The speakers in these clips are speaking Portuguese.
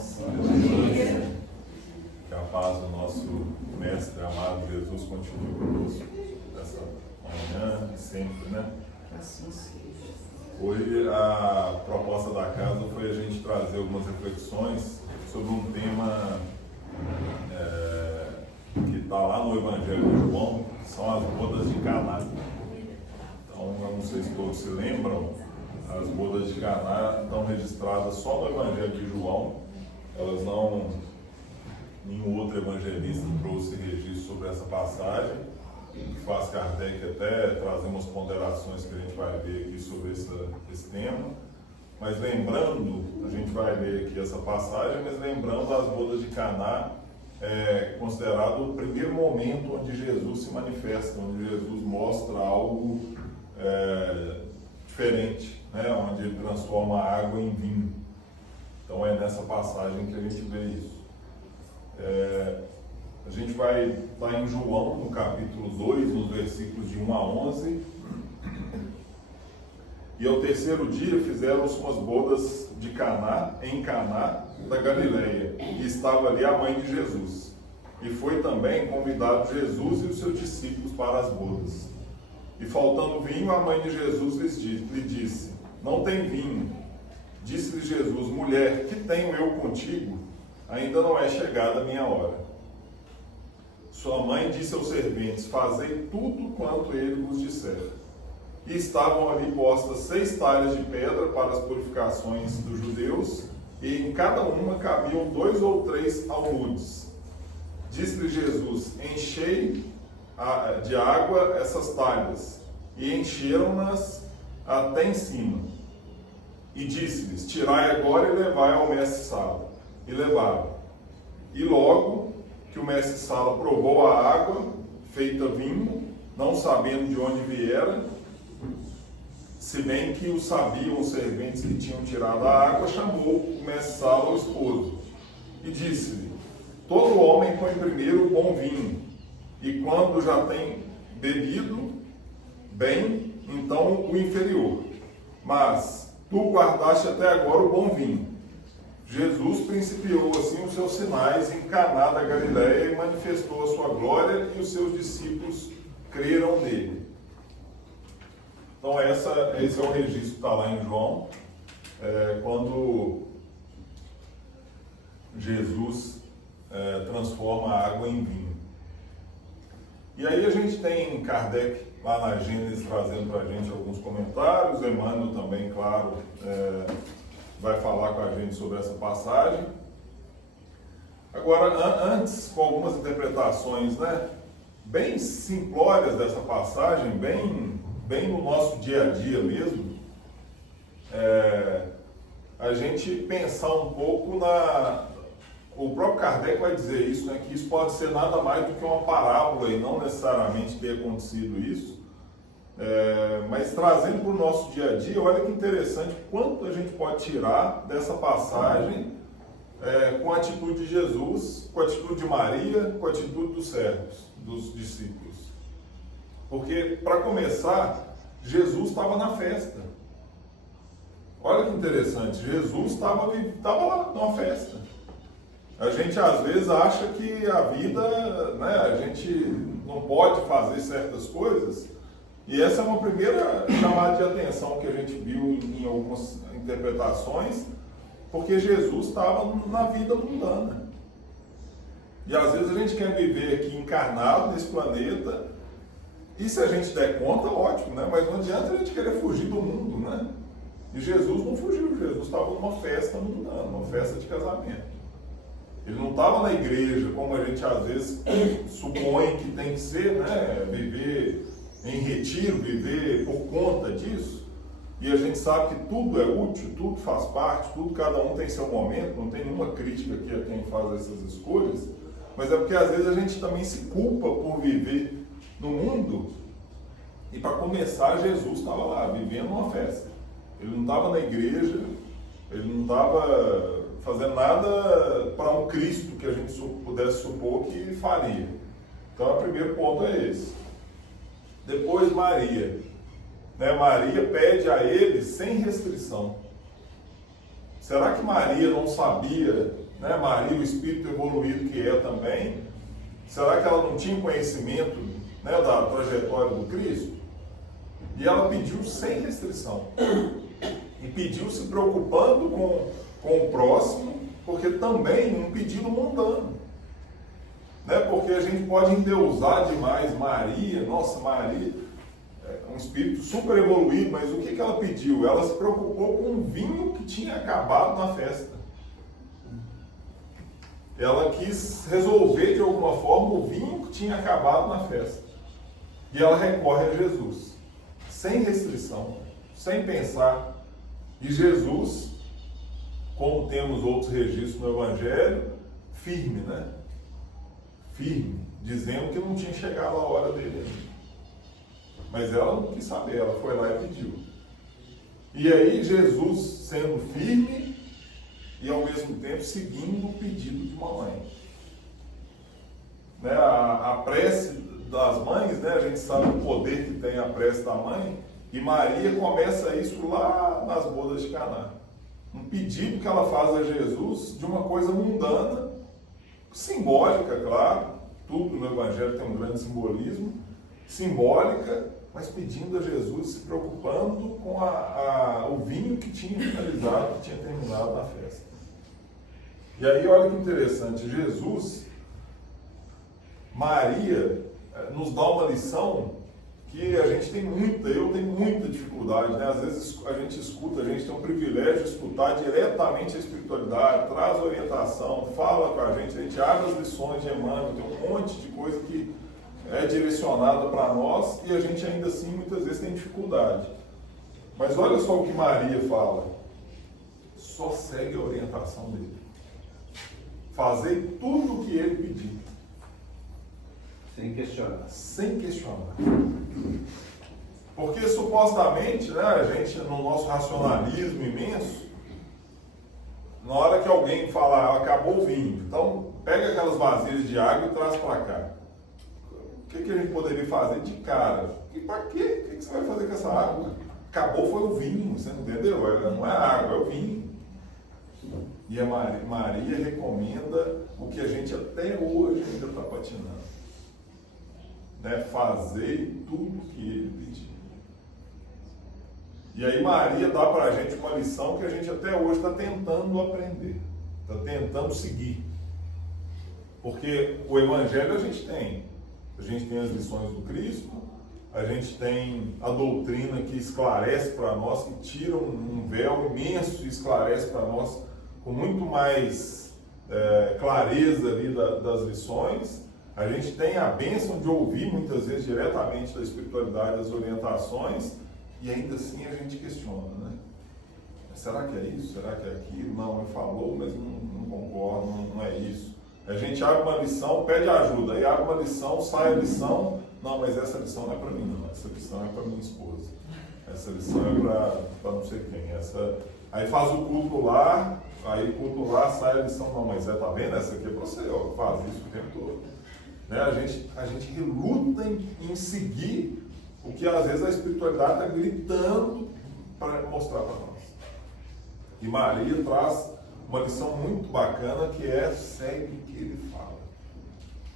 irmãos. Que a paz do nosso Mestre amado Jesus continue conosco nessa manhã e sempre, né? Assim seja. Hoje a proposta da casa foi a gente trazer algumas reflexões sobre um tema que está lá no Evangelho de João, que são as bodas de Caná. Então, eu não sei se todos se lembram, as bodas de Caná estão registradas só no Evangelho de João. Elas não, nenhum outro evangelista trouxe registro sobre essa passagem, que faz Kardec até trazer umas ponderações que a gente vai ver aqui sobre esse tema. Mas lembrando, a gente vai ler aqui essa passagem, mas lembrando, as bodas de Caná é considerado o primeiro momento onde Jesus se manifesta, onde Jesus mostra algo diferente, né? Onde ele transforma a água em vinho. Então é nessa passagem que a gente vê isso. A gente vai estar em João, no capítulo 2, nos versículos de 1 a 11. E ao terceiro dia fizeram-se umas bodas de Caná, em Caná da Galileia, e estava ali a mãe de Jesus. E foi também convidado Jesus e os seus discípulos para as bodas. E faltando vinho, a mãe de Jesus lhe disse: não tem vinho. Disse-lhe Jesus: mulher, que tenho eu contigo? Ainda não é chegada a minha hora. Sua mãe disse aos serventes: fazei tudo quanto ele vos disser. E estavam ali postas 6 talhas de pedra para as purificações dos judeus, e em cada uma cabiam 2 ou 3 almudes. Disse-lhe Jesus: enchei de água essas talhas, e encheram-nas até em cima. E disse-lhes: tirai agora e levai ao mestre-sala. E levaram. E logo que o mestre-sala provou a água feita vinho, não sabendo de onde viera, se bem que o sabiam os serventes que tinham tirado a água, chamou o mestre-sala ao esposo e disse-lhe: todo homem põe primeiro o bom vinho, e quando já tem bebido bem, então o inferior. Mas tu guardaste até agora o bom vinho. Jesus principiou assim os seus sinais em Caná da Galileia e manifestou a sua glória, e os seus discípulos creram nele. Então esse é o registro que está lá em João, quando Jesus transforma a água em vinho. E aí a gente tem Kardec lá na Gênesis trazendo para a gente alguns comentários, Emmanuel também, claro, vai falar com a gente sobre essa passagem. Agora, antes, com algumas interpretações, né, bem simplórias dessa passagem, bem no nosso dia a dia mesmo, a gente pensar um pouco o próprio Kardec vai dizer isso, né, que isso pode ser nada mais do que uma parábola e não necessariamente ter acontecido isso. Mas trazendo para o nosso dia a dia, olha que interessante quanto a gente pode tirar dessa passagem com a atitude de Jesus, com a atitude de Maria, com a atitude dos servos, dos discípulos. Porque, para começar, Jesus estava na festa. Olha que interessante, Jesus estava lá numa festa. A gente às vezes acha que a vida, né, a gente não pode fazer certas coisas. E essa é uma primeira chamada de atenção que a gente viu em algumas interpretações, porque Jesus estava na vida mundana. E às vezes a gente quer viver aqui encarnado nesse planeta, e se a gente der conta, ótimo, né? Mas não adianta a gente querer fugir do mundo, né? E Jesus não fugiu, Jesus estava numa festa mundana, uma festa de casamento. Ele não estava na igreja, como a gente às vezes supõe que tem que ser, né? Viver em retiro, viver por conta disso. E a gente sabe que tudo é útil, tudo faz parte, cada um tem seu momento, não tem nenhuma crítica aqui a quem faz essas escolhas, mas é porque às vezes a gente também se culpa por viver no mundo. E para começar, Jesus estava lá, vivendo uma festa. Ele não estava na igreja, ele não estava fazendo nada para um Cristo que a gente pudesse supor que faria. Então, o primeiro ponto é esse. Depois, Maria. Maria pede a ele sem restrição. Será que Maria não sabia né? Maria, o espírito evoluído que é também, será que ela não tinha conhecimento, né, da trajetória do Cristo? E ela pediu sem restrição. E pediu se preocupando com o próximo, porque também um pedido mundano. Né? Porque a gente pode endeusar demais Maria, nossa, Maria é um espírito super evoluído, mas o que ela pediu? Ela se preocupou com o vinho que tinha acabado na festa. Ela quis resolver de alguma forma o vinho que tinha acabado na festa. E ela recorre a Jesus, sem restrição, sem pensar. E Jesus, como temos outros registros no Evangelho, firme, né? Firme, dizendo que não tinha chegado a hora dele ainda. Mas ela não quis saber, ela foi lá e pediu. E aí Jesus, sendo firme e ao mesmo tempo seguindo o pedido de uma mãe. Né? A prece das mães, né? A gente sabe o poder que tem a prece da mãe, e Maria começa isso lá nas bodas de Caná. Um pedido que ela faz a Jesus de uma coisa mundana, simbólica, claro, tudo no Evangelho tem um grande simbolismo, simbólica, mas pedindo a Jesus, se preocupando com o vinho que tinha finalizado, que tinha terminado na festa. E aí, olha que interessante, Jesus, Maria, nos dá uma lição que a gente tem eu tenho muita dificuldade, né? Às vezes a gente escuta, a gente tem um privilégio de escutar diretamente a espiritualidade, traz orientação, fala com a gente abre as lições de Emmanuel, tem um monte de coisa que é direcionada para nós e a gente ainda assim muitas vezes tem dificuldade. Mas olha só o que Maria fala, só segue a orientação dele. Fazer tudo o que ele pedir. Sem questionar. Sem questionar. Porque supostamente, né, a gente, no nosso racionalismo imenso, na hora que alguém fala, acabou o vinho, então pega aquelas vasilhas de água e traz para cá. O que a gente poderia fazer de cara? E para quê? O que você vai fazer com essa água? Acabou foi o vinho, você não entendeu? Não é a água, é o vinho. E a Maria recomenda o que a gente até hoje ainda está patinando. Né? Fazer tudo que ele pediu. E aí Maria dá para a gente uma lição que a gente até hoje está tentando aprender, está tentando seguir. Porque o Evangelho a gente tem as lições do Cristo, a gente tem a doutrina que esclarece para nós, que tira um véu imenso e esclarece para nós com muito mais clareza ali das lições. A gente tem a bênção de ouvir muitas vezes diretamente da espiritualidade as orientações e ainda assim a gente questiona, né? Será que é isso? Será que é aquilo? Não, ele falou, mas não concordo, não é isso. A gente abre uma lição, pede ajuda, aí abre uma lição, sai a lição, não, mas essa lição não é para mim não, essa lição é para minha esposa, essa lição é para não sei quem, aí faz o culto lá, aí culto lá, sai a lição, não, mas tá vendo? Essa aqui é para você, ó, faz isso o tempo todo. Né? A gente reluta em seguir o que às vezes a espiritualidade está gritando para mostrar para nós. E Maria traz uma lição muito bacana que é segue o que ele fala.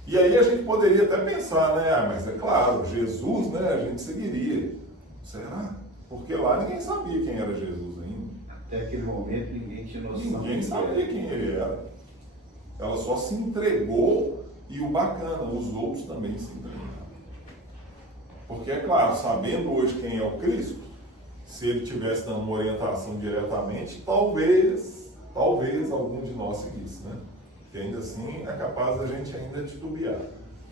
E aí a gente poderia até pensar, né? Mas é claro, Jesus, né? A gente seguiria. Será? Porque lá ninguém sabia quem era Jesus ainda. Até aquele momento ninguém tinha noção. Ninguém sabia quem ele era. Ela só se entregou. E o bacana, os outros também se entregaram. Porque, é claro, sabendo hoje quem é o Cristo, se ele tivesse dando uma orientação diretamente, talvez algum de nós seguisse, né? Porque ainda assim é capaz da gente ainda titubear.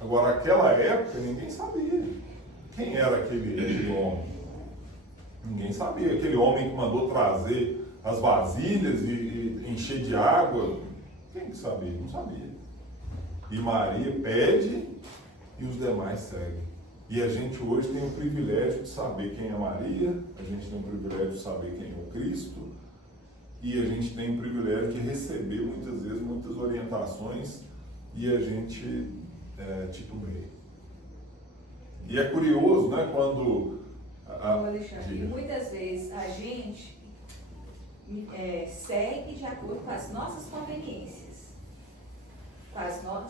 Agora, naquela época, ninguém sabia quem era aquele homem. Ninguém sabia. Aquele homem que mandou trazer as vasilhas e encher de água, quem que sabia? Não sabia. E Maria pede e os demais seguem. E a gente hoje tem o privilégio de saber quem é Maria, a gente tem o privilégio de saber quem é o Cristo, e a gente tem o privilégio de receber muitas vezes muitas orientações e a gente titubeia. E é curioso, né, quando... Alexandre, e muitas vezes a gente segue de acordo com as nossas conveniências.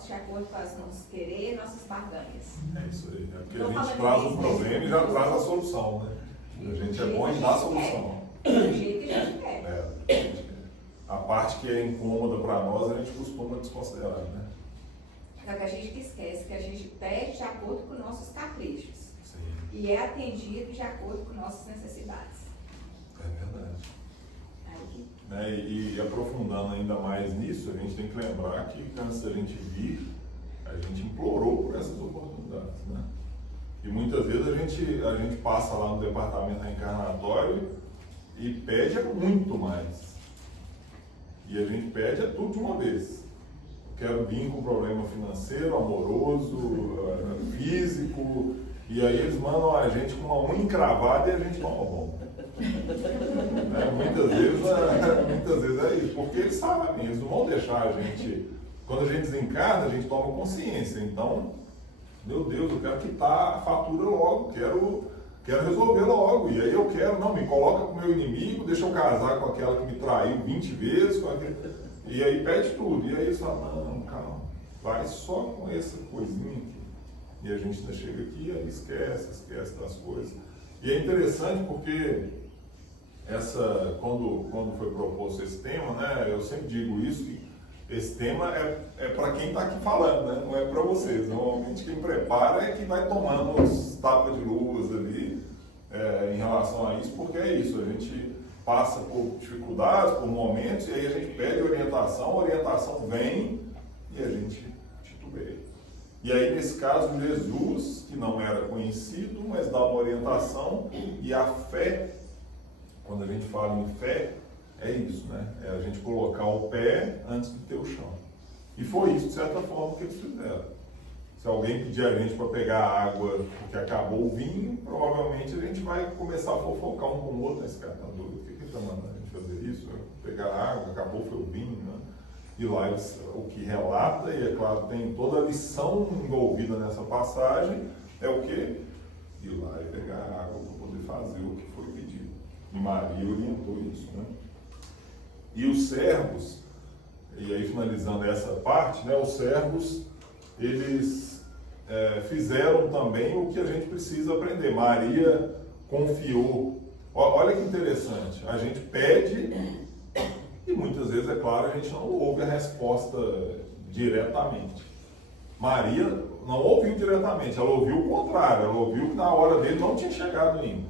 de acordo com as nossos querer, nossas barganhas. É isso aí. É porque Não a gente fala traz de o isso, problema e já traz a solução, né? A gente é bom em dar a solução. Do jeito que a gente quer. A parte que é incômoda para nós, a gente costuma desconsiderar, né? Só que a gente esquece que a gente pede de acordo com nossos caprichos. Sim, E é atendido de acordo com nossas necessidades. é verdade. Aí, Né? E aprofundando ainda mais nisso, a gente tem que lembrar que antes da gente vir, a gente implorou por essas oportunidades, né? E muitas vezes a gente passa lá no departamento reencarnatório e pede muito mais. E a gente pede tudo de uma vez. Quero vir com problema financeiro, amoroso, físico, e aí eles mandam a gente com uma unha encravada e a gente toma bom. Muitas vezes é isso, porque eles sabem, eles não vão deixar a gente. Quando a gente desencarna, a gente toma consciência. Então, meu Deus, eu quero quitar a fatura logo, quero resolver logo. E aí eu quero, não, me coloca com o meu inimigo, deixa eu casar com aquela que me traiu 20 vezes, e aí pede tudo. E aí eles falam, não, calma, vai só com essa coisinha aqui. E a gente ainda chega aqui, aí esquece das coisas. E é interessante porque quando foi proposto esse tema, né, eu sempre digo isso, que esse tema é para quem está aqui falando, né, não é para vocês. Normalmente quem prepara é que vai tomando uns tapas de luvas ali em relação a isso, porque é isso, a gente passa por dificuldades, por momentos, e aí a gente pede orientação, a orientação vem e a gente titubeia. E aí, nesse caso, Jesus, que não era conhecido, mas dá uma orientação, e a fé, quando a gente fala em fé, é isso, né? É a gente colocar o pé antes de ter o chão. E foi isso, de certa forma, que eles fizeram. Se alguém pedir a gente para pegar água porque acabou o vinho, provavelmente a gente vai começar a fofocar um com o outro. Esse cara tá doido, por que ele está mandando a gente fazer isso? Pegar água, acabou, foi o vinho, né? E lá o que relata, e é claro, tem toda a lição envolvida nessa passagem, é o quê? Ir lá e pegar água para poder fazer o que foi pedido. E Maria orientou isso, né? E os servos, e aí finalizando essa parte, né, os servos, eles fizeram também o que a gente precisa aprender. Maria confiou. Olha que interessante, a gente pede e muitas vezes, é claro, a gente não ouve a resposta diretamente. Maria não ouviu diretamente, ela ouviu o contrário, ela ouviu que na hora dele não tinha chegado ainda.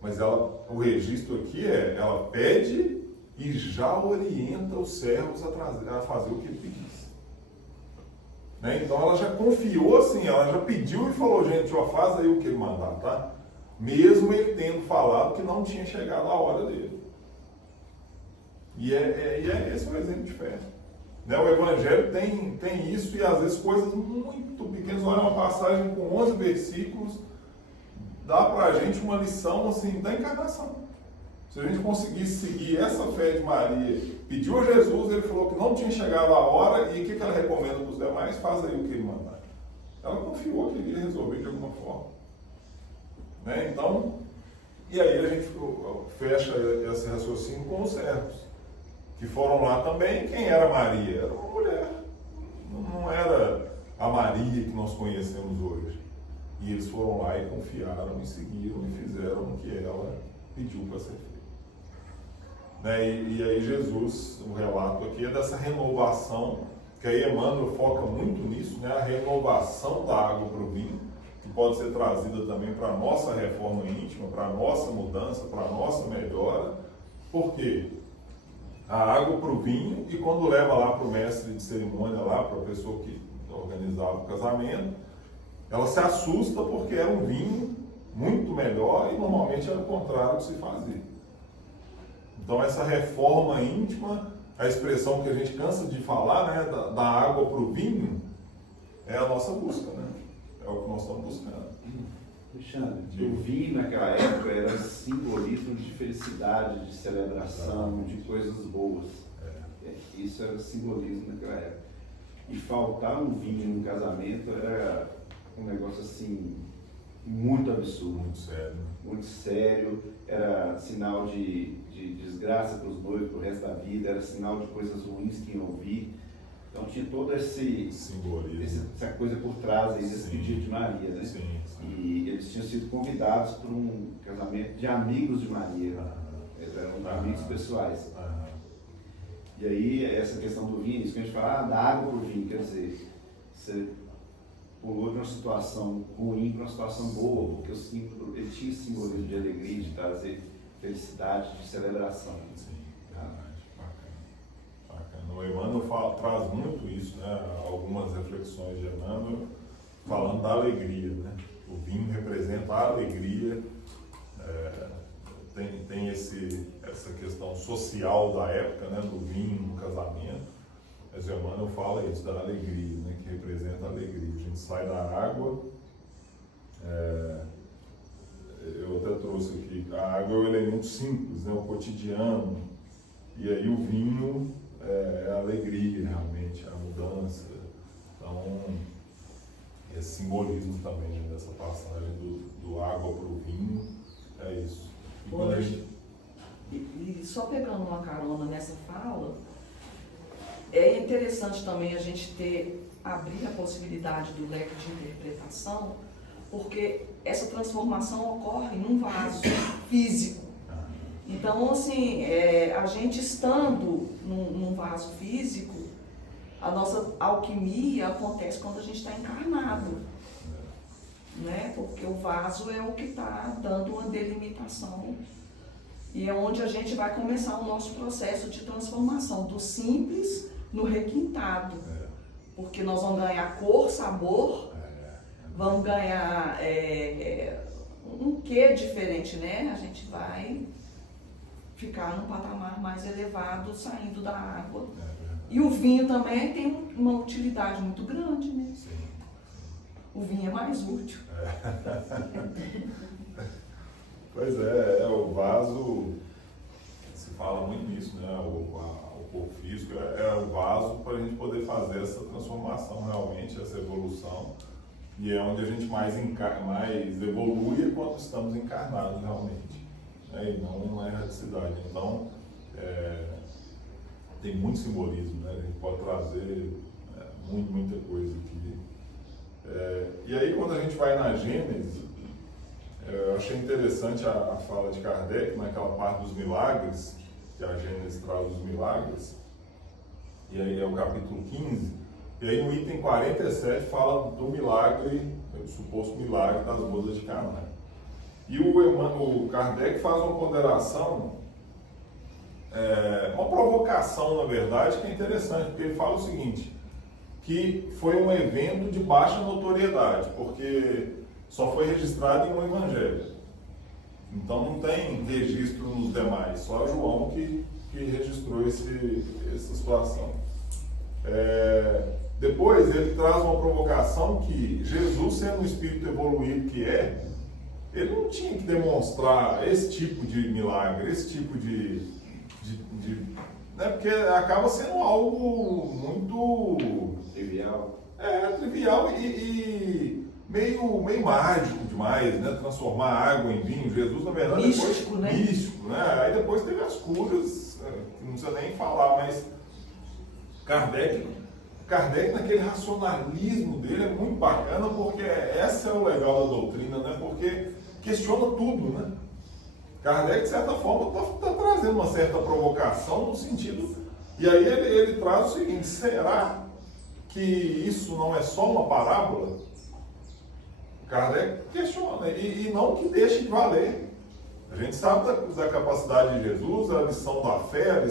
Mas o registro aqui ela pede e já orienta os servos a fazer o que ele pedisse. Né? Então ela já confiou assim, ela já pediu e falou, gente, faz aí o que ele mandar, tá? Mesmo ele tendo falado que não tinha chegado a hora dele. E esse o exemplo de fé. Né? O Evangelho tem isso, e às vezes coisas muito pequenas. Olha, uma passagem com 11 versículos dá para a gente uma lição assim, da encarnação. Se a gente conseguisse seguir essa fé de Maria, pediu a Jesus, ele falou que não tinha chegado a hora, e o que ela recomenda para os demais? Faz aí o que ele mandar. Ela confiou que ele ia resolver de alguma forma. Né? Então, e aí a gente fecha esse raciocínio com os servos, que foram lá também. Quem era Maria? Era uma mulher, não era a Maria que nós conhecemos hoje. E eles foram lá e confiaram, e seguiram, e fizeram o que ela pediu para ser feito. Né? E aí Jesus, o relato aqui é dessa renovação, que aí Emmanuel foca muito nisso, né? A renovação da água para o vinho, que pode ser trazida também para a nossa reforma íntima, para a nossa mudança, para a nossa melhora. Por quê? A água para o vinho, e quando leva lá para o mestre de cerimônia, lá para a pessoa que organizava o casamento, ela se assusta porque era um vinho muito melhor e normalmente era o contrário que se fazia. Então essa reforma íntima, a expressão que a gente cansa de falar, né, da água para o vinho, é a nossa busca, né? É o que nós estamos buscando. Alexandre, o vinho naquela época era simbolismo de felicidade, de celebração, de coisas boas. Isso era simbolismo naquela época. E faltar um vinho num casamento era um negócio assim, muito absurdo. Muito sério. Muito sério, era sinal de desgraça para os noivos, para o resto da vida, era sinal de coisas ruins que iam vir. Então tinha todo esse simbolismo, essa coisa por trás aí desse Sim. pedido de Maria, né? sim, sim. E eles tinham sido convidados para um casamento de amigos de Maria. Eles eram amigos pessoais. E aí, essa questão do vinho, isso que a gente fala, da água para o vinho, quer dizer, você pulou de uma situação ruim para uma situação boa, porque ele tinha simbolismo de alegria, de trazer felicidade, de celebração. Sim, verdade, bacana. O Emmanuel traz muito isso, né? Algumas reflexões de Emmanuel falando da alegria, né? O vinho representa a alegria, tem essa questão social da época, né? Do vinho no casamento, mas o Emmanuel fala isso, da alegria, né? Que representa a alegria. A gente sai da água, eu até trouxe aqui, a água é um elemento simples, né? O cotidiano, e aí o vinho é a alegria realmente, a mudança. Então, esse simbolismo também, né, dessa passagem do água para o vinho, é isso. E quando a gente... E só pegando uma carona nessa fala, é interessante também a gente abrir a possibilidade do leque de interpretação, porque essa transformação ocorre num vaso físico. Então, assim, a gente estando num vaso físico, a nossa alquimia acontece quando a gente está encarnado, né? Porque o vaso é o que está dando uma delimitação e é onde a gente vai começar o nosso processo de transformação do simples no requintado, porque nós vamos ganhar cor, sabor, vamos ganhar um quê diferente, né? A gente vai ficar num patamar mais elevado saindo da água. E o vinho também tem uma utilidade muito grande, né? Sim. O vinho é mais útil. Pois é, o vaso, se fala muito nisso, né? O corpo físico é o vaso para a gente poder fazer essa transformação realmente, essa evolução. E é onde a gente mais evolui quando estamos encarnados realmente, né? E não na erraticidade. Então, tem muito simbolismo, né? A gente pode trazer muita coisa aqui. E aí, quando a gente vai na Gênesis, eu achei interessante a fala de Kardec naquela parte dos milagres, que a Gênesis traz os milagres, e aí é o capítulo 15, e aí no item 47 fala do milagre, do suposto milagre das bodas de Caná. E o Kardec faz uma ponderação, uma provocação, na verdade, que é interessante, porque ele fala o seguinte, que foi um evento de baixa notoriedade, porque só foi registrado em um evangelho. Então não tem registro nos demais, só João que registrou essa situação. Depois ele traz uma provocação que Jesus, sendo um espírito evoluído que ele não tinha que demonstrar esse tipo de milagre, esse tipo de né, porque acaba sendo algo muito Trivial. Trivial e meio mágico demais, né? Transformar água em vinho. Jesus, na verdade, Místico, né? Místico, né? Aí depois teve as curas, que não precisa nem falar, mas Kardec, naquele racionalismo dele, é muito bacana, porque esse é o legal da doutrina, né? Porque questiona tudo, né? Kardec, de certa forma, está trazendo uma certa provocação no sentido... E aí ele traz o seguinte, será que isso não é só uma parábola? Kardec questiona, e não que deixe de valer. A gente sabe da capacidade de Jesus, a lição da fé,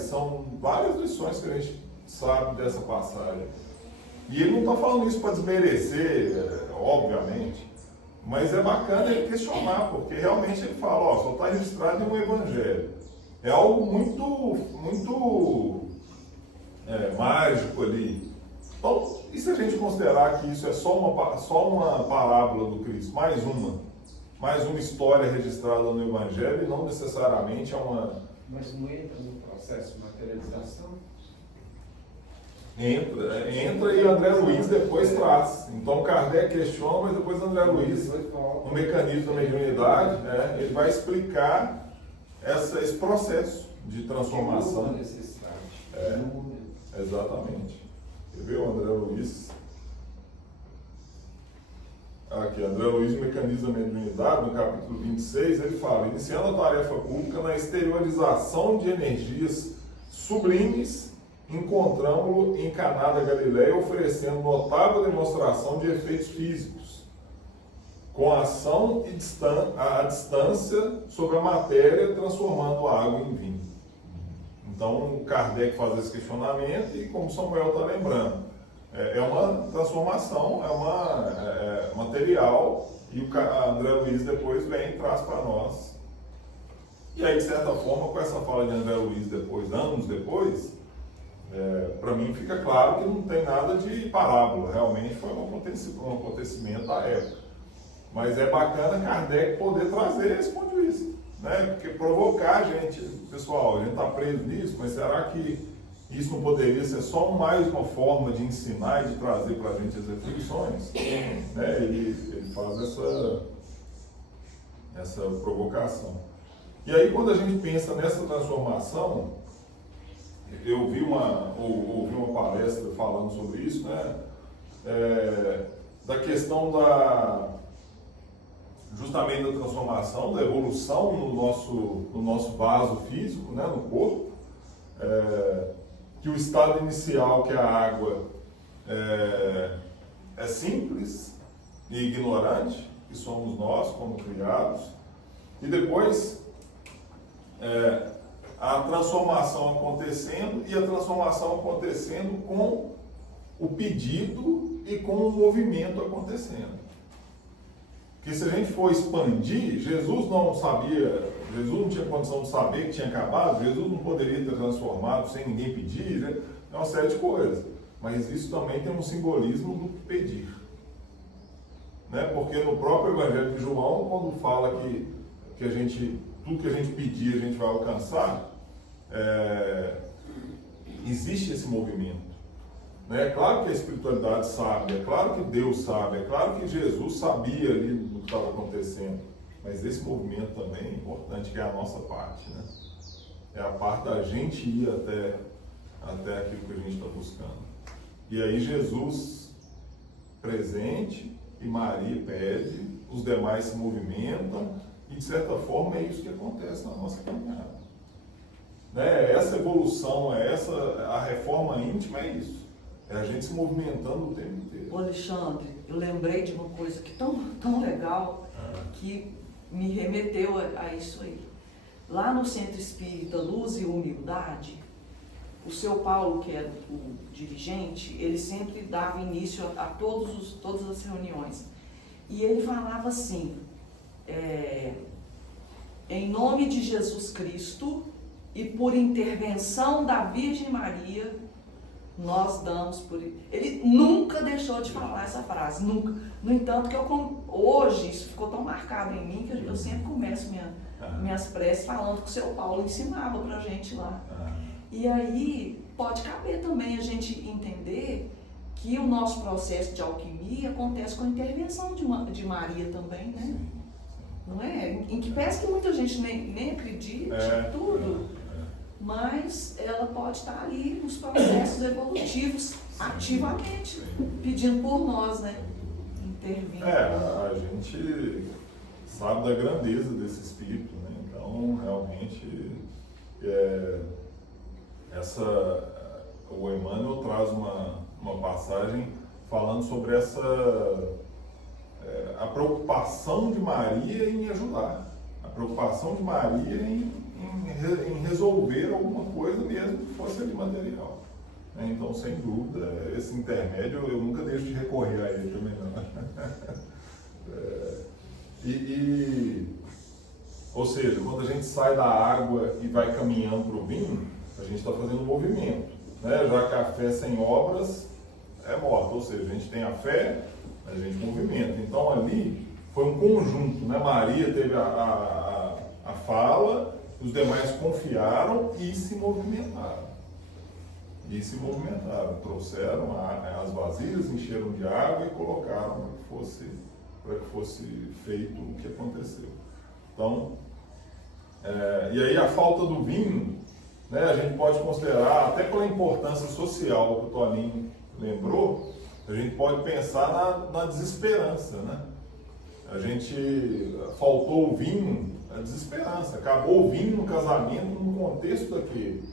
várias lições que a gente sabe dessa passagem. E ele não está falando isso para desmerecer, obviamente, mas é bacana ele questionar, porque realmente ele fala, só está registrado em um evangelho. É algo muito mágico ali. Então, e se a gente considerar que isso é só uma parábola do Cristo, mais uma história registrada no Evangelho e não necessariamente é uma... Mas não entra no processo de materialização? Entra e André Luiz depois traz. Então Kardec questiona, mas depois André Luiz, no mecanismo da mediunidade, ele vai explicar esse processo de transformação. Necessidade. Exatamente. Quer ver o André Luiz? Aqui, André Luiz, Mecanismo da Mediunidade, no capítulo 26, ele fala: iniciando a tarefa pública na exteriorização de energias sublimes, encontramos-lo em Caná da Galileia oferecendo notável demonstração de efeitos físicos, com ação à distância sobre a matéria, transformando a água em vinho. Então, Kardec faz esse questionamento e, como Samuel está lembrando, é uma transformação, material, e o André Luiz depois vem e traz para nós. E aí, de certa forma, com essa fala de André Luiz depois, anos depois, para mim fica claro que não tem nada de parábola, realmente foi um acontecimento da época. Mas é bacana Kardec poder trazer esse ponto de vista, né? Porque provocar a gente, pessoal, a gente está preso nisso, mas será que isso não poderia ser só mais uma forma de ensinar e de trazer para a gente as reflexões? Né? Ele faz essa provocação. E aí, quando a gente pensa nessa transformação, eu ouvi uma palestra falando sobre isso, né? Da questão justamente da transformação, da evolução no nosso vaso físico, né? No corpo, que o estado inicial, que é a água, é simples e ignorante, que somos nós como criados, e depois a transformação acontecendo, e a transformação acontecendo com o pedido e com o movimento acontecendo. Porque se a gente for expandir, Jesus não tinha condição de saber que tinha acabado, Jesus não poderia ter transformado sem ninguém pedir, né? É uma série de coisas. Mas isso também tem um simbolismo do pedir. Né? Porque no próprio Evangelho de João, quando fala que tudo que a gente pedir a gente vai alcançar, existe esse movimento. Né? É claro que a espiritualidade sabe, é claro que Deus sabe, é claro que Jesus sabia ali do que estava acontecendo, mas esse movimento também é importante, que é a nossa parte, né? É a parte da gente ir até aquilo que a gente está buscando. E aí Jesus presente e Maria pede, os demais se movimentam, e de certa forma é isso que acontece na nossa caminhada. Né? Essa evolução, a reforma íntima é isso. É a gente se movimentando o tempo inteiro. Ô Alexandre, eu lembrei de uma coisa que tão legal, que me remeteu a isso aí. Lá no Centro Espírita Luz e Humildade, o seu Paulo, que é o dirigente, ele sempre dava início a todas as reuniões. E ele falava assim, em nome de Jesus Cristo e por intervenção da Virgem Maria, nós damos por... Ele nunca deixou de falar essa frase, nunca. No entanto, hoje isso ficou tão marcado em mim que eu sempre começo minhas preces falando que o seu Paulo ensinava pra gente lá. E aí pode caber também a gente entender que o nosso processo de alquimia acontece com a intervenção de Maria também, né? Não é? Em que parece que muita gente nem acredita tudo. Mas ela pode estar ali nos processos evolutivos, ativamente, pedindo por nós, né? Intervindo. A gente sabe da grandeza desse espírito, né? Então, realmente, o Emmanuel traz uma passagem falando sobre a preocupação de Maria em ajudar, a preocupação de Maria em resolver alguma coisa mesmo que fosse ali material. Então, sem dúvida, esse intermédio eu nunca deixo de recorrer a ele também não. Ou seja, quando a gente sai da água e vai caminhando para o vinho, a gente está fazendo um movimento. Né? Já que a fé sem obras é morta, ou seja, a gente tem a fé, a gente movimenta. Então ali foi um conjunto, né? Maria teve a fala, os demais confiaram e se movimentaram. Trouxeram as vasilhas, encheram de água e colocaram para que fosse feito o que aconteceu. Então, e aí a falta do vinho, né, a gente pode considerar, até pela importância social que o Toninho lembrou, a gente pode pensar na desesperança, né? A gente faltou o vinho, a desesperança, acabou o vinho no casamento no contexto daquele.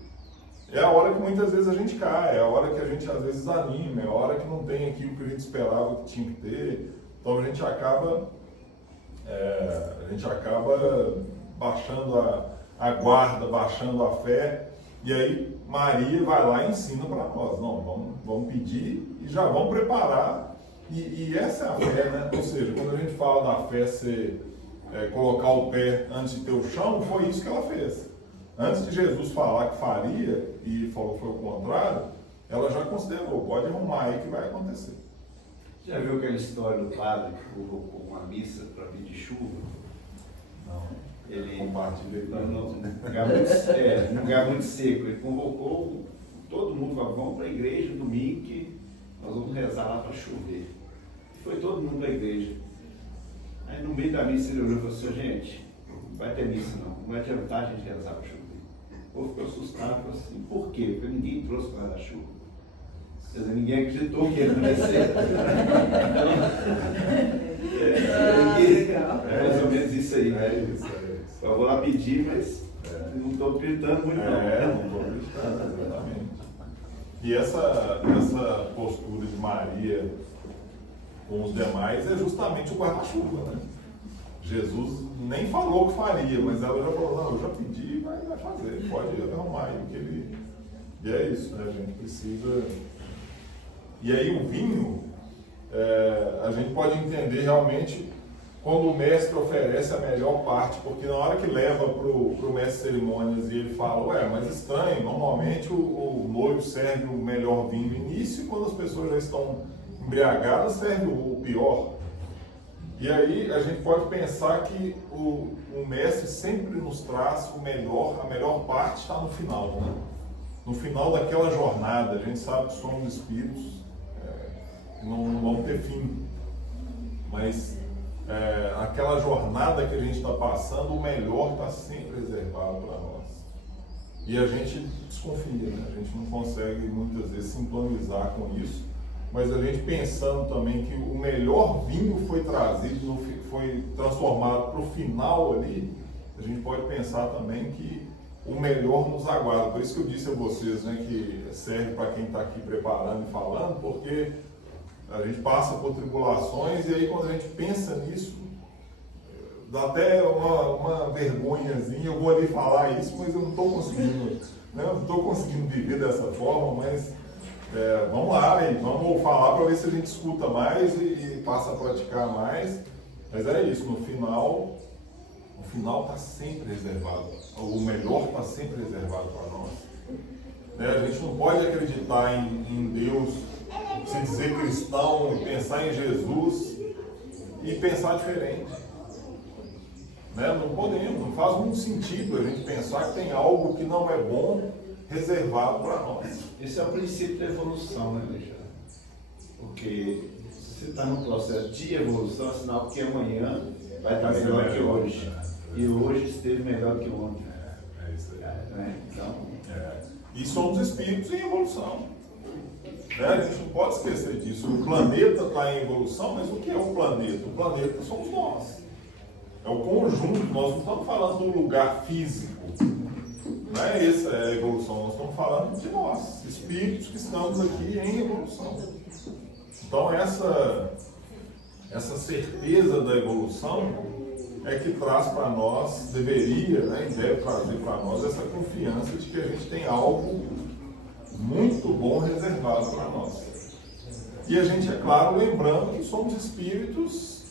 É a hora que muitas vezes a gente cai, é a hora que a gente às vezes anima, é a hora que não tem aquilo que a gente esperava que tinha que ter. Então a gente acaba baixando a guarda, baixando a fé, e aí Maria vai lá e ensina para nós. Não, vamos pedir e já vamos preparar. E essa é a fé, né? Ou seja, quando a gente fala da fé ser colocar o pé antes de ter o chão, foi isso que ela fez. Antes de Jesus falar que faria, e falou que foi o contrário, ela já considerou, pode arrumar aí que vai acontecer. Já viu aquela história do padre que convocou uma missa para vir de chuva? Não. Ele Compartilha num lugar muito seco. Ele convocou todo mundo, vamos para a igreja domingo que nós vamos rezar lá para chover. E foi todo mundo para a igreja. Aí no meio da missa ele olhou e falou assim, gente, não vai ter missa não vai adiantar a gente rezar para chover. O povo ficou assustado, falou assim, por quê? Porque ninguém trouxe para dar chuva. Quer dizer, ninguém acreditou que ele não ia ser. É mais ou menos isso aí. Eu vou lá pedir, mas não estou acreditando muito não. Não estou acreditando, exatamente. E essa postura de Maria com os demais é justamente o guarda-chuva, né? Jesus nem falou que faria, mas ela já falou, não, eu já pedi, vai fazer, pode arrumar aí o que ele... E é isso, né? A gente precisa... E aí o vinho, a gente pode entender realmente quando o mestre oferece a melhor parte, porque na hora que leva para o mestre de cerimônias e ele fala, mas estranho, normalmente o noivo serve o melhor vinho no início e quando as pessoas já estão embriagadas serve o pior. E aí a gente pode pensar que o mestre sempre nos traz a melhor parte está no final, né? No final daquela jornada, a gente sabe que somos espíritos, não vão ter fim, mas aquela jornada que a gente está passando, o melhor está sempre reservado para nós. E a gente desconfia, né? A gente não consegue muitas vezes sintonizar com isso, mas a gente pensando também que o melhor vinho foi trazido, foi transformado para o final ali, a gente pode pensar também que o melhor nos aguarda. Por isso que eu disse a vocês, né, que serve para quem está aqui preparando e falando, porque a gente passa por tribulações e aí quando a gente pensa nisso, dá até uma vergonhazinha, eu vou ali falar isso, mas eu não estou conseguindo, né? Eu não estou conseguindo viver dessa forma, mas vamos lá, hein? Vamos falar para ver se a gente escuta mais e passa a praticar mais. Mas é isso, no final está sempre reservado, o melhor está sempre reservado para nós. A gente não pode acreditar em Deus, se dizer cristão, pensar em Jesus e pensar diferente. Não podemos, não faz muito sentido a gente pensar que tem algo que não é bom reservado para nós. Esse é o princípio da evolução, né, Alexandre? Porque se você está num processo de evolução, é sinal que amanhã vai estar melhor que hoje. E hoje esteve melhor que ontem. É isso aí. Então, E somos espíritos em evolução. A gente não pode esquecer disso. O planeta está em evolução, mas o que é o planeta? O planeta somos nós. É o conjunto, nós não estamos falando do lugar físico. Não é essa a evolução, nós estamos falando de nós, espíritos que estamos aqui em evolução. Então essa certeza da evolução é que traz para nós, deveria, e deve trazer para nós essa confiança de que a gente tem algo muito bom reservado para nós. E a gente, é claro, lembrando que somos espíritos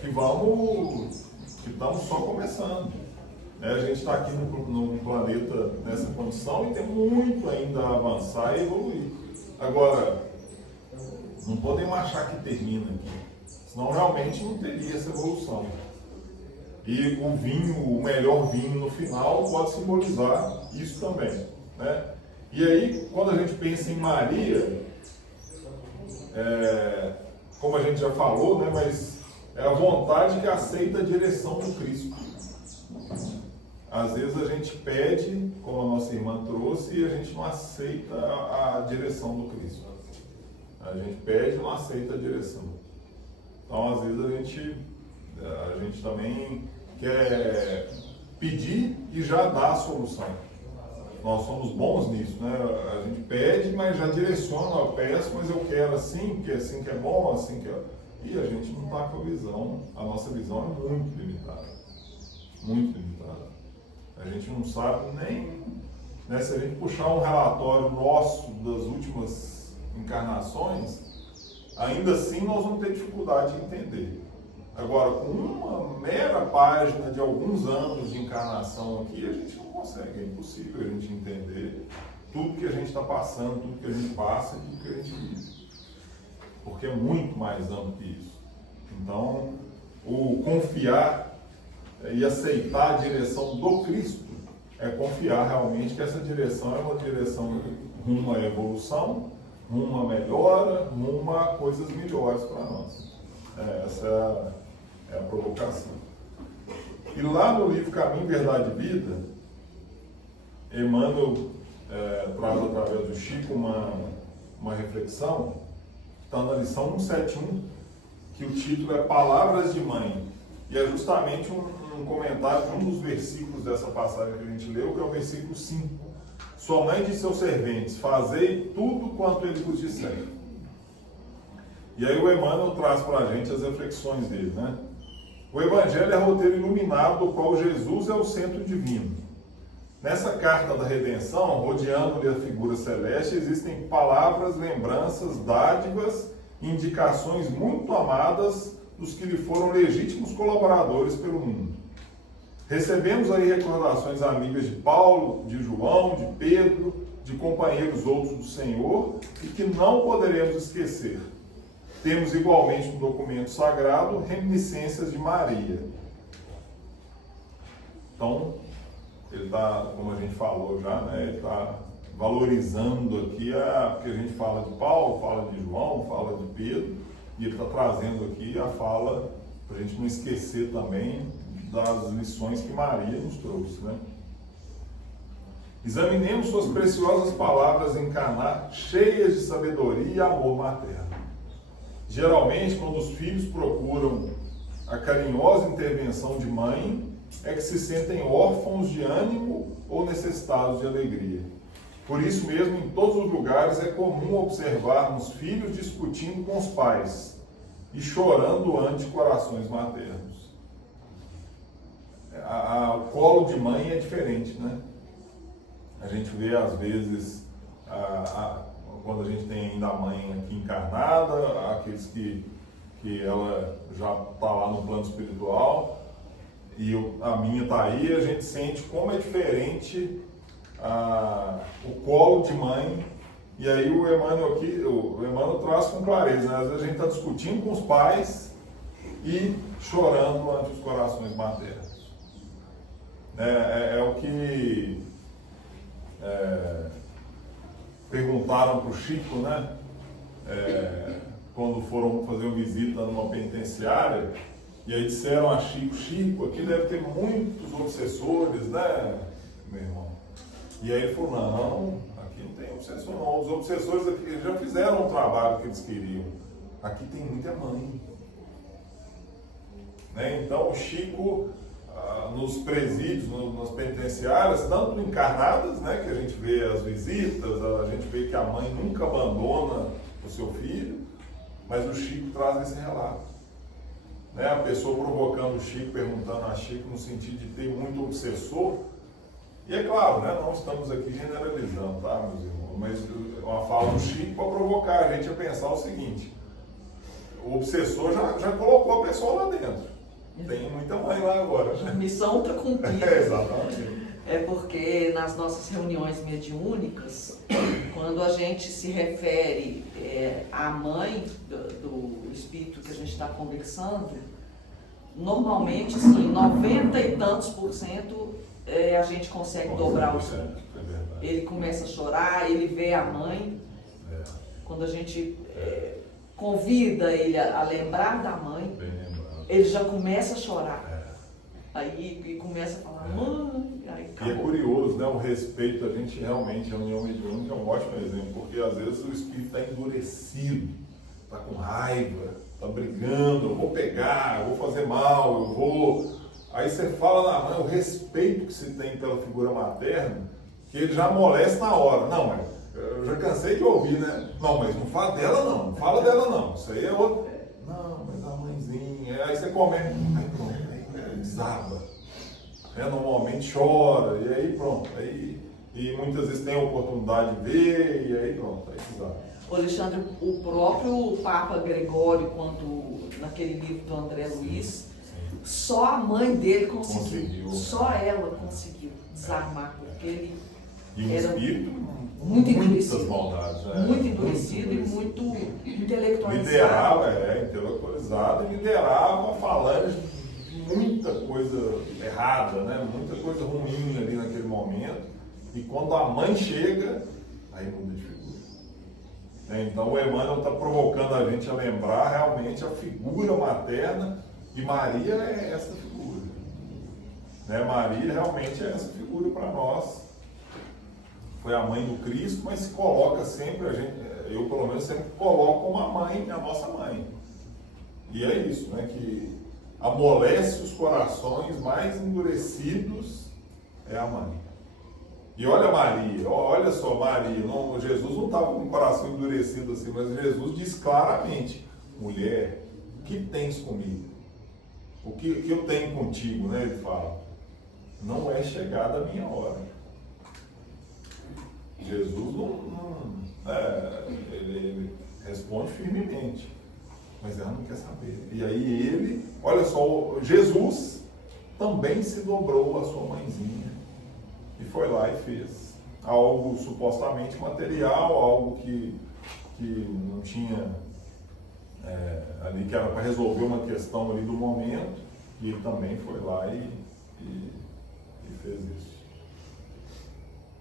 que estamos só começando. A gente está aqui no planeta nessa condição e tem muito ainda a avançar e evoluir. Agora, não podemos achar que termina aqui, senão realmente não teria essa evolução. E o vinho, o melhor vinho no final, pode simbolizar isso também. E aí, quando a gente pensa em Maria, como a gente já falou, mas é a vontade que aceita a direção do Cristo. às vezes a gente pede, como a nossa irmã trouxe, e a gente não aceita a direção do Cristo. A gente pede e não aceita a direção. Então, às vezes, a gente também quer pedir e já dá a solução. Nós somos bons nisso, né? A gente pede, mas já direciona, eu peço, mas eu quero assim, porque assim que é bom, assim que é... E a gente não está com a visão, a nossa visão é muito limitada. Muito limitada. A gente não sabe nem, né, se a gente puxar um relatório nosso das últimas encarnações, ainda assim nós vamos ter dificuldade de entender. Agora, com uma mera página de alguns anos de encarnação aqui, a gente não consegue, é impossível a gente entender tudo que a gente está passando, tudo que a gente passa e tudo que a gente vive. Porque é muito mais amplo que isso. Então, o confiar e aceitar a direção do Cristo é confiar realmente que essa direção é uma direção rumo à evolução, rumo à melhora, rumo a coisas melhores para nós. Essa é a provocação. E lá no livro Caminho, Verdade e Vida, Emmanuel traz através do Chico uma reflexão, que está na lição 171, que o título é Palavras de Mãe. E é justamente um comentário de um dos versículos dessa passagem que a gente leu, que é o versículo 5. Sua mãe disse aos serventes, fazei tudo quanto ele vos disser. E aí o Emmanuel traz para a gente as reflexões dele, né? O Evangelho é roteiro iluminado do qual Jesus é o centro divino. Nessa carta da redenção, rodeando-lhe a figura celeste, existem palavras, lembranças, dádivas e indicações muito amadas dos que lhe foram legítimos colaboradores pelo mundo. Recebemos aí recordações amigas de Paulo, de João, de Pedro, de companheiros outros do Senhor e que não poderemos esquecer. Temos igualmente no documento sagrado reminiscências de Maria. Então, ele está, como a gente falou já, né, ele está valorizando aqui, porque a gente fala de Paulo, fala de João, fala de Pedro, e ele está trazendo aqui a fala, para a gente não esquecer também das lições que Maria nos trouxe, né? Examinemos suas preciosas palavras em Caná, cheias de sabedoria e amor materno. Geralmente, quando os filhos procuram a carinhosa intervenção de mãe, é que se sentem órfãos de ânimo ou necessitados de alegria. Por isso mesmo, em todos os lugares é comum observarmos filhos discutindo com os pais e chorando ante corações maternos. O colo de mãe é diferente, né? A gente vê, às vezes, quando a gente tem ainda a mãe aqui encarnada, aqueles que ela já está lá no plano espiritual, e a minha está aí, a gente sente como é diferente o colo de mãe. E aí o Emmanuel traz com clareza, né? Às vezes a gente está discutindo com os pais e chorando ante os corações maternos. É o que perguntaram para o Chico, né? Quando foram fazer uma visita numa penitenciária, e aí disseram a Chico, aqui deve ter muitos obsessores, né, meu irmão? E aí ele falou, não, aqui não tem obsessor não, os obsessores aqui já fizeram o trabalho que eles queriam, aqui tem muita mãe. Né? Então o Chico, nos presídios, nas penitenciárias, tanto encarnadas, né, que a gente vê as visitas, a gente vê que a mãe nunca abandona o seu filho, mas o Chico traz esse relato. Né? A pessoa provocando o Chico, perguntando a Chico no sentido de ter muito obsessor. E é claro, né, não estamos aqui generalizando, tá, meus irmãos? Mas uma fala do Chico para provocar a gente a pensar o seguinte: o obsessor já colocou a pessoa lá dentro. Tem muita mãe lá agora. A missão está cumprida. Exatamente. É porque nas nossas reuniões mediúnicas, quando a gente se refere à mãe do espírito que a gente está conversando, normalmente, assim, 90 e tantos % a gente consegue dobrar o santo. Ele começa a chorar, ele vê a mãe. Quando a gente convida ele a lembrar da mãe, ele já começa a chorar. Aí começa a falar, mãe, Aí E é acabou. curioso, né? O respeito, a gente realmente, a união mediúnica é um ótimo exemplo, porque às vezes o espírito está endurecido, está com raiva, está brigando, eu vou pegar, eu vou fazer mal, eu vou. Aí você fala na mãe, o respeito que se tem pela figura materna, que ele já amolece na hora. Não, mas eu já cansei de ouvir, né? Não, mas não fala dela não, não fala dela não, isso aí é outro. Não, mas a mãezinha, aí você comenta, aí pronto, aí desaba. Normalmente chora, e aí pronto, e muitas vezes tem a oportunidade de ver, e aí pronto, aí desaba. Ô, Alexandre, o próprio Papa Gregório, quando naquele livro do André Luiz, só a mãe dele conseguiu. Só ela conseguiu desarmar, porque ele E um era espírito muito muitas endurecido. maldades, né? Muito endurecido e muito intelectualizado. Intelectualizado e liderava a falange de muita coisa errada, né? Muita coisa ruim ali naquele momento. E quando a mãe chega, aí muda de figura. Então o Emmanuel está provocando a gente a lembrar realmente a figura materna, e Maria é essa figura. Maria realmente é essa figura para nós. Foi a mãe do Cristo, mas se coloca sempre, eu pelo menos sempre coloco como a mãe, a nossa mãe. E é isso, né? Que amolece os corações mais endurecidos, é a mãe. E olha Maria, olha só Maria, Jesus não estava com o coração endurecido assim, mas Jesus diz claramente, mulher, o que tens comigo? O que eu tenho contigo, né? Ele fala, não é chegada a minha hora. Jesus ele responde firmemente, mas ela não quer saber. E aí ele, olha só, Jesus também se dobrou a sua mãezinha e foi lá e fez algo supostamente material, algo que não tinha ali, que era para resolver uma questão ali do momento, e ele também foi lá e fez isso.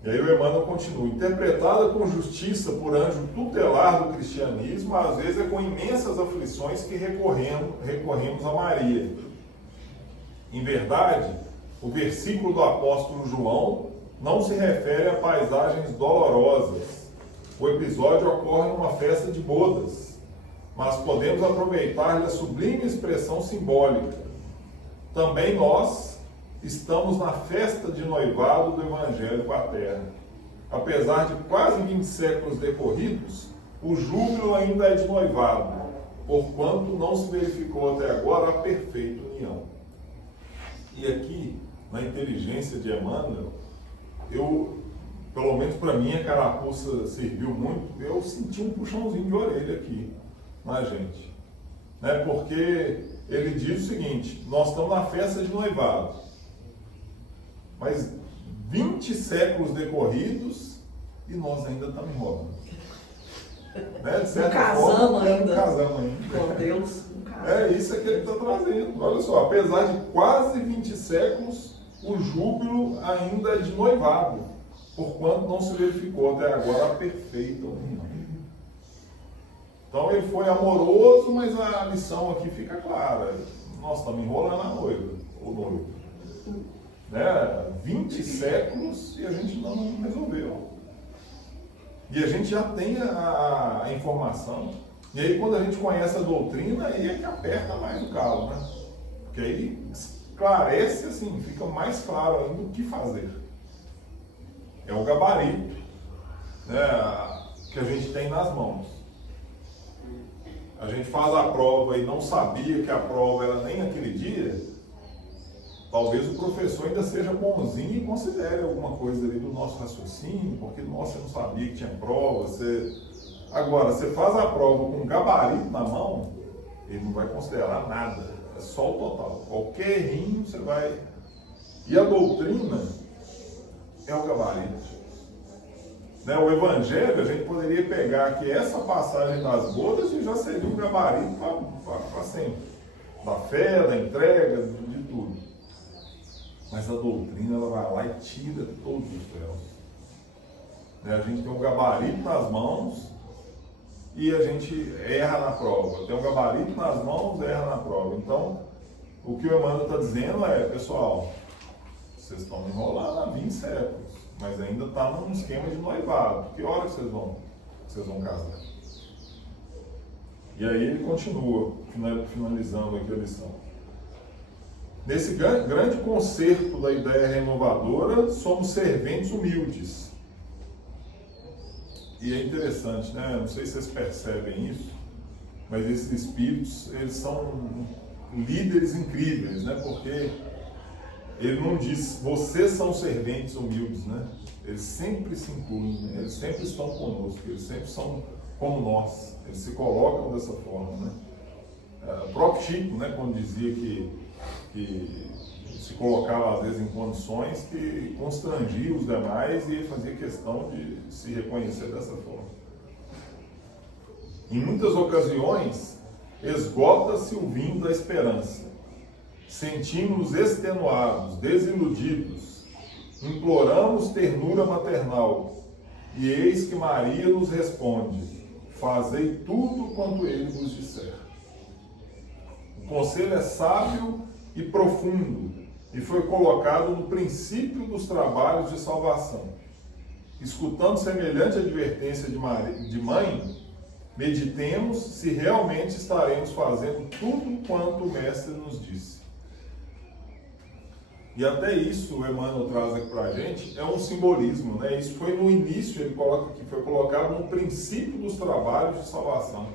E aí o Emmanuel continua, interpretada com justiça por anjo tutelar do cristianismo, às vezes é com imensas aflições que recorremos a Maria. Em verdade, o versículo do apóstolo João não se refere a paisagens dolorosas. O episódio ocorre numa festa de bodas, mas podemos aproveitar-lhe a sublime expressão simbólica. Também nós estamos na festa de noivado do Evangelho com a Terra. Apesar de quase 20 séculos decorridos, o júbilo ainda é de noivado, porquanto não se verificou até agora a perfeita união. E aqui, na inteligência de Emmanuel, pelo menos para mim, a carapuça serviu muito, eu senti um puxãozinho de orelha aqui na gente. Porque ele diz o seguinte, nós estamos na festa de noivado, mas 20 séculos decorridos e nós ainda estamos enrolando. De certa forma, ainda. Casamos ainda. Com Deus, não casamos. É isso que ele está trazendo. Olha só, apesar de quase 20 séculos, o júbilo ainda é de noivado, porquanto não se verificou até agora a perfeita união. Então ele foi amoroso, mas a lição aqui fica clara. Nós estamos enrolando a noiva, o noivo. 20 séculos e a gente não resolveu. E a gente já tem a informação. E aí quando a gente conhece a doutrina, aí é que aperta mais o calo, né? Porque aí esclarece assim, fica mais claro ainda o que fazer. É o gabarito, que a gente tem nas mãos. A gente faz a prova e não sabia que a prova era nem naquele dia. Talvez o professor ainda seja bonzinho e considere alguma coisa ali do nosso raciocínio, porque você não sabia que tinha prova. Agora, você faz a prova com um gabarito na mão, ele não vai considerar nada. É só o total. Qualquer errinho você vai... E a doutrina é o gabarito. O Evangelho, a gente poderia pegar aqui essa passagem das bodas e já seria um gabarito para sempre. Da fé, da entrega, de tudo. Mas a doutrina, ela vai lá e tira todos os véus. A gente tem um gabarito nas mãos e a gente erra na prova. Tem um gabarito nas mãos, erra na prova. Então, o que o Emmanuel está dizendo é, pessoal, Vocês estão enrolando há 20 séculos, mas ainda está num esquema de noivado. Que hora que vocês vão casar? E aí ele continua, finalizando aqui a lição. Nesse grande concerto da ideia renovadora, somos serventes humildes. E é interessante, né? Não sei se vocês percebem isso, mas esses espíritos, eles são líderes incríveis, né? Porque ele não diz, vocês são serventes humildes, né? Eles sempre se incluem, né? Eles sempre estão conosco, eles sempre são como nós, eles se colocam dessa forma, né? O próprio Chico, né, quando dizia que se colocava às vezes em condições que constrangia os demais e fazia questão de se reconhecer dessa forma. Em muitas ocasiões, esgota-se o vinho da esperança. Sentimos-nos extenuados, desiludidos, imploramos ternura maternal, e eis que Maria nos responde: fazei tudo quanto ele vos disser. O conselho é sábio e profundo, e foi colocado no princípio dos trabalhos de salvação. Escutando semelhante advertência de mãe, meditemos se realmente estaremos fazendo tudo quanto o Mestre nos disse. E até isso o Emmanuel traz aqui para a gente, é um simbolismo, né? Isso foi no início, ele coloca aqui, foi colocado no princípio dos trabalhos de salvação.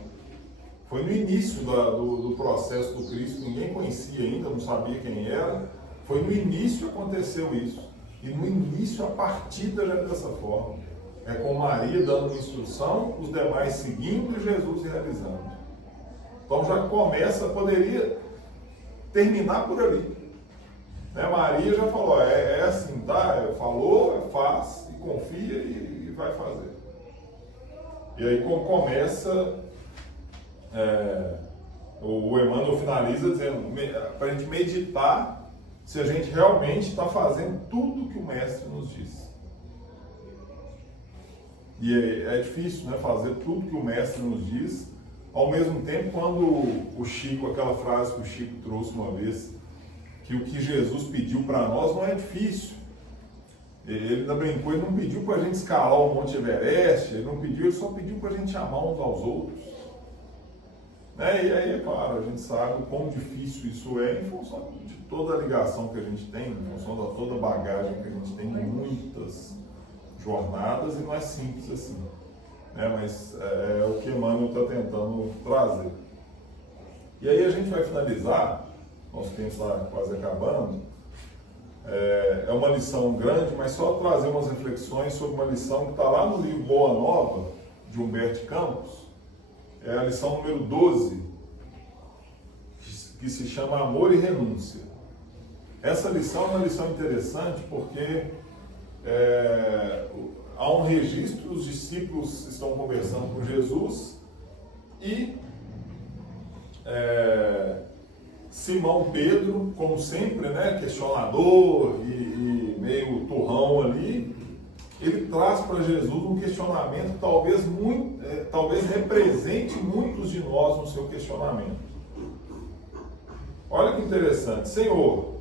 Foi no início do processo do Cristo, ninguém conhecia ainda, não sabia quem era. Foi no início que aconteceu isso. E no início a partida já é dessa forma. É com Maria dando instrução, os demais seguindo e Jesus realizando. Então já começa, poderia terminar por ali. Né? Maria já falou, é assim, tá? Falou, faz, e confia e vai fazer. E aí começa, o Emmanuel finaliza dizendo, para a gente meditar se a gente realmente está fazendo tudo que o Mestre nos disse. E é difícil, né, fazer tudo que o Mestre nos diz, ao mesmo tempo quando o Chico, aquela frase que o Chico trouxe uma vez, que o que Jesus pediu para nós não é difícil. Ele ainda brincou, ele não pediu para a gente escalar o Monte Everest, ele só pediu para a gente amar uns aos outros. Né? E aí, é claro, a gente sabe o quão difícil isso é em função de toda a ligação que a gente tem, em função de toda a bagagem que a gente tem, muitas jornadas, e não é simples assim. Né? Mas é o que Emmanuel está tentando trazer. E aí a gente vai finalizar, nosso tempo está quase acabando. É uma lição grande, mas só trazer umas reflexões sobre uma lição que está lá no livro Boa Nova, de Humberto Campos. É a lição número 12, que se chama Amor e Renúncia. Essa lição é uma lição interessante porque há um registro, os discípulos estão conversando com Jesus e Simão Pedro, como sempre, né, questionador e meio turrão ali, ele traz para Jesus um questionamento que talvez represente muitos de nós no seu questionamento. Olha que interessante. Senhor,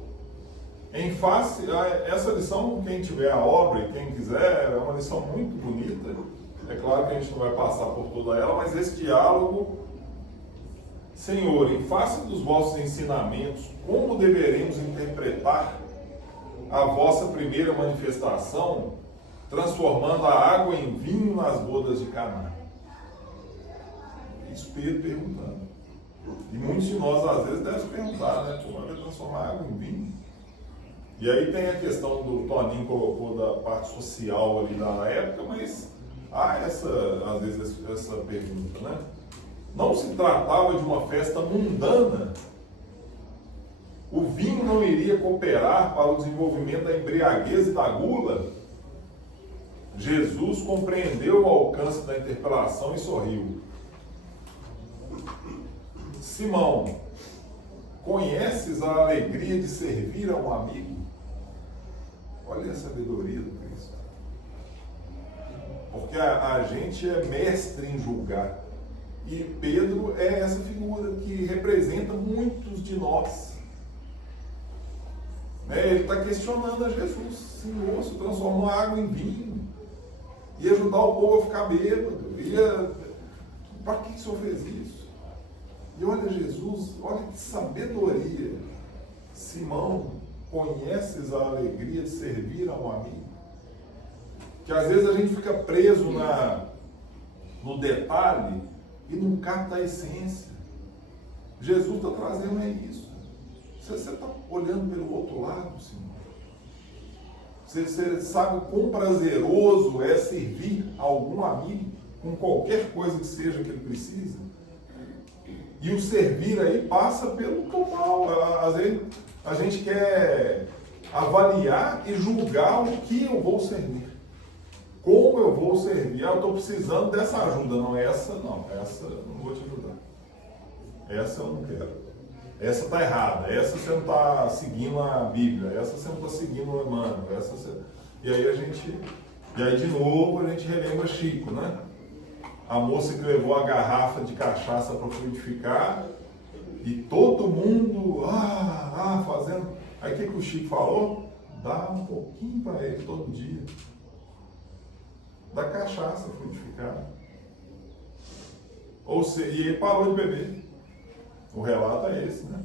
em face, essa lição, quem tiver a obra e quem quiser, é uma lição muito bonita. É claro que a gente não vai passar por toda ela, mas esse diálogo, Senhor, em face dos vossos ensinamentos, como deveremos interpretar a vossa primeira manifestação, transformando a água em vinho nas bodas de Caná? Isso Pedro perguntando. E muitos de nós, às vezes, devem se perguntar, né? Como vai transformar água em vinho? E aí tem a questão do Toninho colocou da parte social ali da época, mas há às vezes, essa pergunta, né? Não se tratava de uma festa mundana? O vinho não iria cooperar para o desenvolvimento da embriaguez e da gula? Jesus compreendeu o alcance da interpelação e sorriu. Simão, conheces a alegria de servir a um amigo? Olha a sabedoria do Cristo. Porque a gente é mestre em julgar. E Pedro é essa figura que representa muitos de nós. Né? Ele está questionando a Jesus. Senhor, se transformou a água em vinho. Ia ajudar o povo a ficar bêbado. Para que o Senhor fez isso? E olha Jesus, olha que sabedoria. Simão, conheces a alegria de servir a um amigo? Que às vezes a gente fica preso no detalhe e não capta a essência. Jesus está trazendo isso. Você está olhando pelo outro lado, Simão. Você sabe o quão prazeroso é servir a algum amigo com qualquer coisa que seja que ele precisa? E o servir aí passa pelo total. Às vezes a gente quer avaliar e julgar o que eu vou servir. Como eu vou servir? Eu estou precisando dessa ajuda. Não, essa eu não vou te ajudar. Essa eu não quero. Essa está errada. Essa você não está seguindo a Bíblia. Essa você não está seguindo o Emmanuel. E aí de novo a gente relembra Chico, né? A moça que levou a garrafa de cachaça para fluidificar e todo mundo fazendo. Aí o que o Chico falou? Dá um pouquinho para ele todo dia. Da cachaça fluidificada. E ele parou de beber. O relato é esse, né?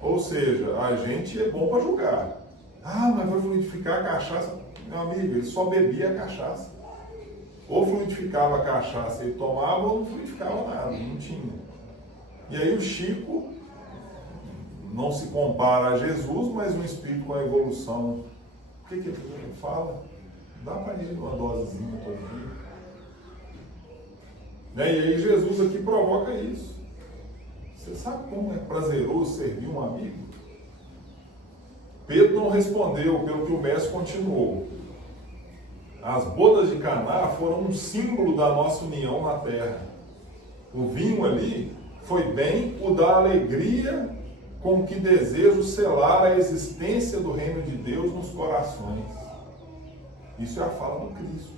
Ou seja, a gente é bom para julgar. Mas vai fluidificar a cachaça. Meu amigo, ele só bebia a cachaça. Ou fluidificava a cachaça e ele tomava, ou não fluidificava nada, não tinha. E aí o Chico não se compara a Jesus, mas um espírito com a evolução. O que ele fala? Dá para ele uma dosezinha todo dia. E aí Jesus aqui provoca isso. Você sabe como é prazeroso servir um amigo? Pedro não respondeu, pelo que o mestre continuou. As bodas de Caná foram um símbolo da nossa união na terra. O vinho ali foi bem o da alegria com que desejo selar a existência do reino de Deus nos corações. Isso é a fala do Cristo.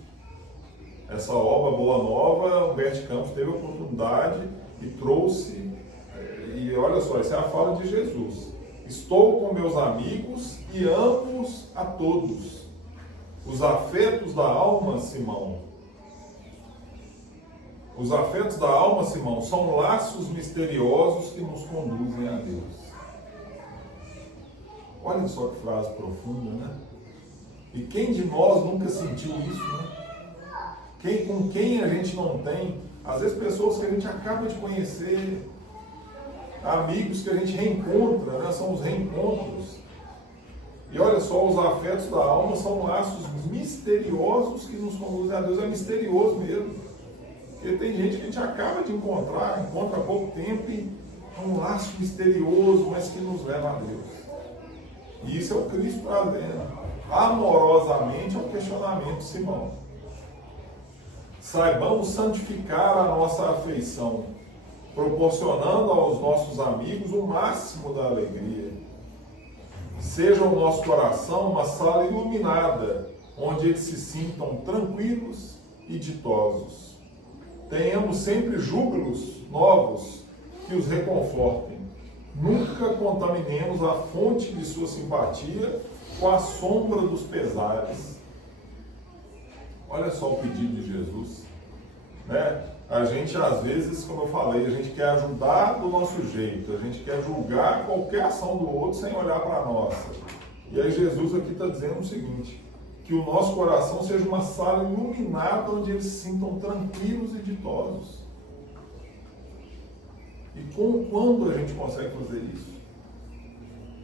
Essa obra Boa Nova, Humberto Campos teve a oportunidade e trouxe, e olha só, essa é a fala de Jesus. Estou com meus amigos e amo-os a todos. Os afetos da alma, Simão. Os afetos da alma, Simão, são laços misteriosos que nos conduzem a Deus. Olha só que frase profunda, né? E quem de nós nunca sentiu isso, né? Com quem a gente não tem, às vezes pessoas que a gente acaba de conhecer, amigos que a gente reencontra, né? São os reencontros. E olha só, os afetos da alma são laços misteriosos que nos conduzem a Deus. É misterioso mesmo. Porque tem gente que a gente acaba de encontra há pouco tempo e é um laço misterioso, mas que nos leva a Deus. E isso é o Cristo trazendo amorosamente ao questionamento de Simão. Saibamos santificar a nossa afeição, proporcionando aos nossos amigos o máximo da alegria. Seja o nosso coração uma sala iluminada, onde eles se sintam tranquilos e ditosos. Tenhamos sempre júbilos novos que os reconfortem. Nunca contaminemos a fonte de sua simpatia com a sombra dos pesares. Olha só o pedido de Jesus, né? A gente, às vezes, como eu falei, a gente quer ajudar do nosso jeito, a gente quer julgar qualquer ação do outro sem olhar para a nossa. E aí Jesus aqui está dizendo o seguinte, que o nosso coração seja uma sala iluminada onde eles se sintam tranquilos e ditosos. E quando a gente consegue fazer isso?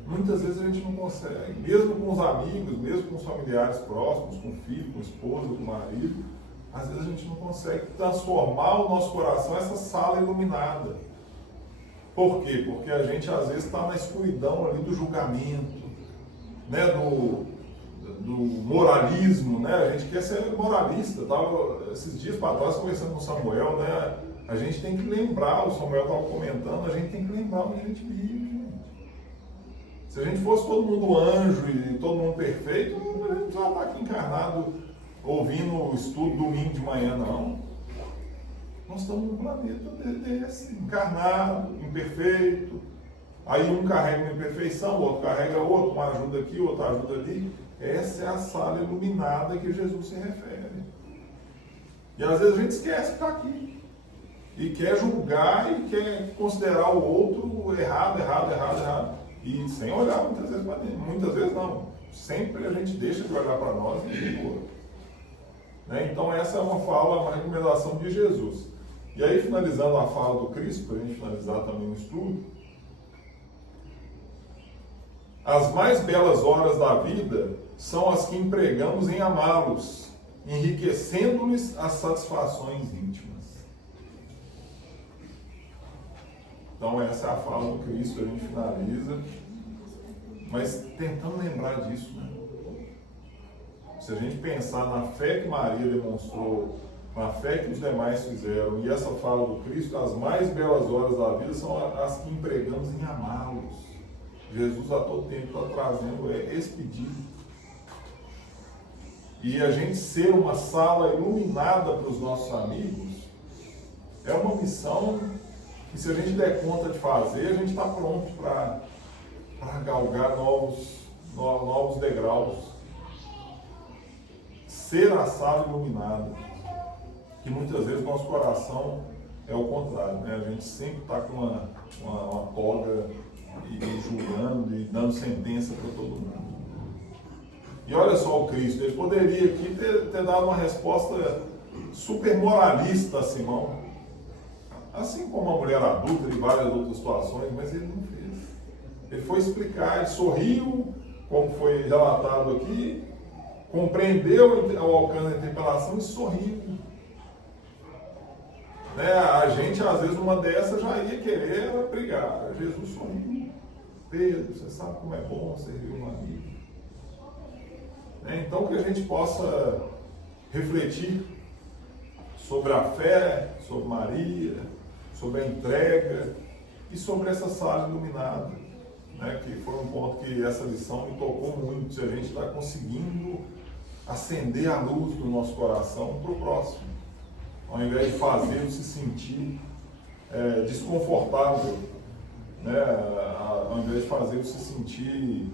Muitas vezes a gente não consegue, mesmo com os amigos, mesmo com os familiares próximos, com o filho, com a esposa, com o marido, às vezes a gente não consegue transformar o nosso coração nessa sala iluminada. Por quê? Porque a gente às vezes está na escuridão ali do julgamento, né? do moralismo, né? A gente quer ser moralista. Estava esses dias para trás conversando com o Samuel, né? A gente tem que lembrar, o Samuel estava comentando, a gente tem que lembrar onde a gente vive, gente. Se a gente fosse todo mundo anjo e todo mundo perfeito, a gente já está aqui encarnado ouvindo o estudo domingo de manhã, não. Nós estamos num planeta desse, encarnado, imperfeito, Aí um carrega uma imperfeição, o outro carrega outro, um ajuda aqui, outro ajuda ali. Essa é a sala iluminada que Jesus se refere. E às vezes a gente esquece que está aqui. E quer julgar e quer considerar o outro errado. E sem olhar muitas vezes para dentro. Muitas vezes não. Sempre a gente deixa de olhar para nós e para o outro. Né? Então essa é uma fala, uma recomendação de Jesus. E aí, finalizando a fala do Cristo, para a gente finalizar também o estudo, as mais belas horas da vida são as que empregamos em amá-los, enriquecendo-lhes as satisfações íntimas. Então essa é a fala do Cristo, a gente finaliza, mas tentando lembrar disso, né? Se a gente pensar na fé que Maria demonstrou, na fé que os demais fizeram, e essa fala do Cristo, as mais belas horas da vida são as que empregamos em amá-los. Jesus a todo tempo está trazendo esse pedido. E a gente ser uma sala iluminada para os nossos amigos é uma missão que, se a gente der conta de fazer, a gente está pronto para galgar novos degraus. Ser a sala iluminada. Que muitas vezes nosso coração é o contrário, né? A gente sempre está com uma toga e julgando e dando sentença para todo mundo. E olha só o Cristo, ele poderia aqui ter dado uma resposta super moralista a Simão, assim como a mulher adulta em várias outras situações, mas ele não fez. Ele foi explicar, ele sorriu, como foi relatado aqui, compreendeu o alcance da interpelação e sorriu. Né? A gente, às vezes, uma dessas já ia querer brigar. Jesus sorriu. Pedro, você sabe como é bom servir um amigo. Né? Então, que a gente possa refletir sobre a fé, sobre Maria, sobre a entrega e sobre essa sala iluminada, né? Que foi um ponto que essa lição me tocou muito. Se a gente está conseguindo acender a luz do nosso coração para o próximo, ao invés de fazê-lo se sentir desconfortável, né? Ao invés de fazê-lo se sentir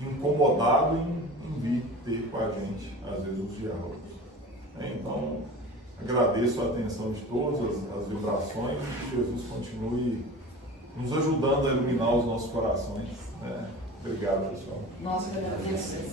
incomodado em vir ter com a gente, às vezes, os diálogos. Então, agradeço a atenção de todos, as vibrações, e que Jesus continue nos ajudando a iluminar os nossos corações. Né? Obrigado, pessoal. Nós agradecemos.